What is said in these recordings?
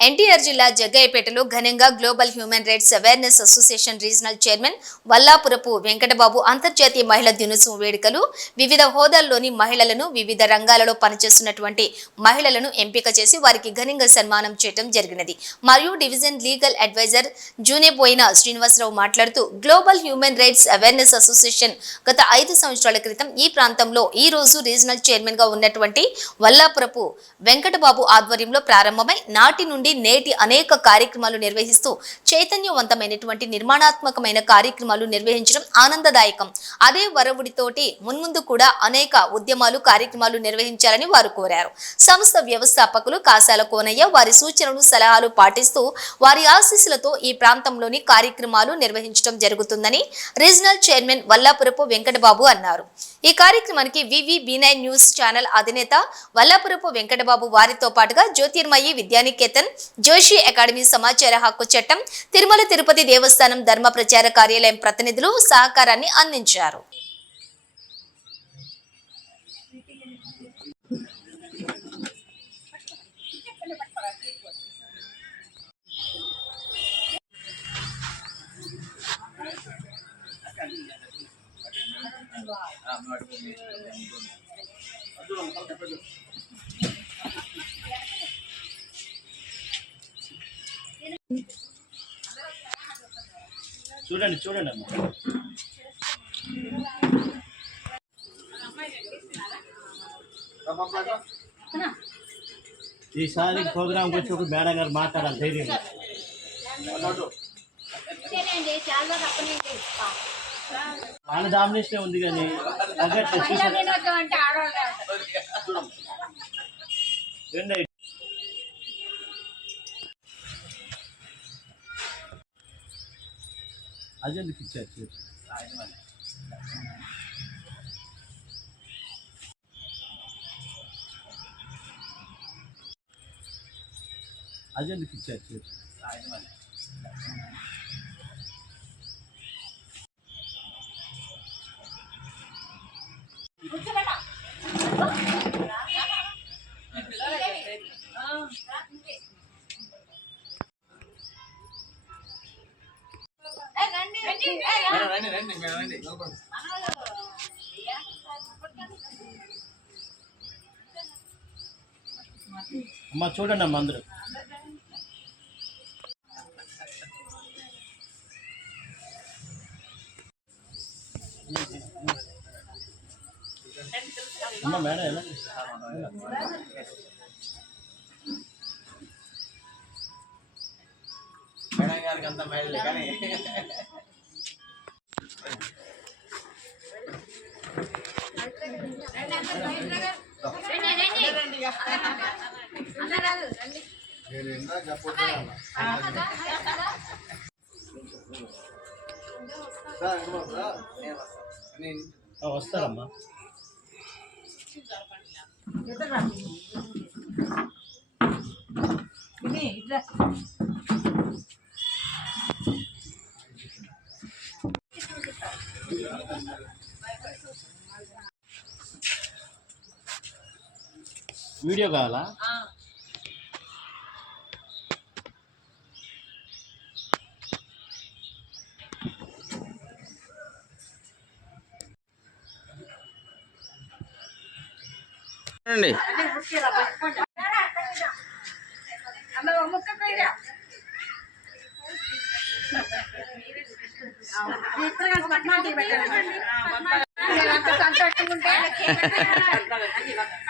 ఎన్టీఆర్ జిల్లా జగ్గయ్యపేటలో ఘనంగా global human rights awareness association regional chairman Vallapurapu Venkatababu అంతర్జాతీయ మహిళా దినోత్సవం వేడుకలు వివిధ హోదాల్లోని మహిళలను వివిధ రంగాలలో పనిచేస్తున్నటువంటి మహిళలను ఎంపిక చేసి వారికి ఘనంగా సన్మానం చేయడం జరిగినది. మరియు division legal adviser Juneboina Srinivasarao మాట్లాడుతూ global human rights awareness association గత ఐదు సంవత్సరాల క్రితం ఈ ప్రాంతంలో ఈ రోజు రీజనల్ చైర్మన్గా ఉన్నటువంటి వల్లాపురపు వెంకటబాబు ఆధ్వర్యంలో ప్రారంభమై నాటి నుండి నేటి అనేక కార్యక్రమాలు నిర్వహిస్తూ చైతన్యవంతమైనటువంటి నిర్మాణాత్మకమైన కార్యక్రమాలు నిర్వహించడం ఆనందదాయకం. అదే వరవుడితోటి మున్ముందు కూడా అనేక ఉద్యమాలు కార్యక్రమాలు నిర్వహించాలని వారు కోరారు. సంస్థ వ్యవస్థాపకులు కాసాల కోనయ్య వారి సూచనలు సలహాలు పాటిస్తూ వారి ఆశీస్సులతో ఈ ప్రాంతంలోని కార్యక్రమాలు నిర్వహించడం జరుగుతుందని రీజనల్ చైర్మన్ వల్లాపురపు వెంకటబాబు అన్నారు. ఈ కార్యక్రమానికి వివి బీనై న్యూస్ ఛానల్ అధినేత వల్లాపురపు వెంకటబాబు వారితో పాటుగా జ్యోతిర్మయి విద్యానికేతన్ జోషి అకాడమీ సమాచార హక్కు చట్టం తిరుమల తిరుపతి దేవస్థానం ధర్మ ప్రచార కార్యాలయం ప్రతినిధులు సహకారాన్ని అందించారు. చూడండి చూడండి అమ్మా. ఈసారి ప్రోగ్రాంకి వచ్చి ఒక మేడం గారు మాట్లాడాలి ధైర్యం వాళ్ళ డామినేషన్ ఉంది కానీ తగ్గట్లేదు అది ఎందుకు ఇచ్చారు అది ఎందుకు ఇచ్చారు అమ్మ చూడండి అమ్మ అందరూ. అమ్మ మేడం ఎలా? మేడం గారికి అంత మేడలే కానీ. నేను ఆ, వస్తారమ్మా వీడియో కావాలా? చూడండి ఒకసారి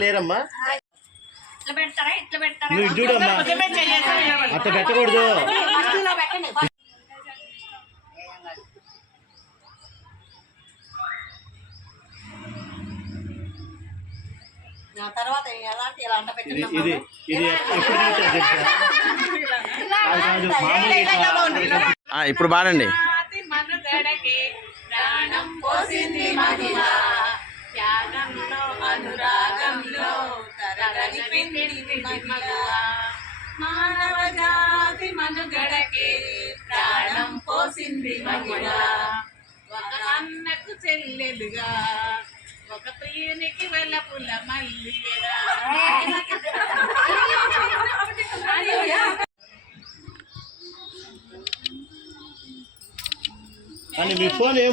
లేరమ్మా. నువ్వు చూడమ్మా. అట్ట పెట్టకూడదు. ఇది ఇది ఇప్పుడు మనుగడకి ప్రాణం పోసింది మహిళ. అనురాగంలో తరగని పిండి మానవ జాతి మనుగడకే ప్రాణం పోసింది మహిళ. ఒక అన్నకు చెల్లెలుగా ఒక ప్రియునికి వెలపుల మల్లిగా. అని మీ ఫోన్ ఏం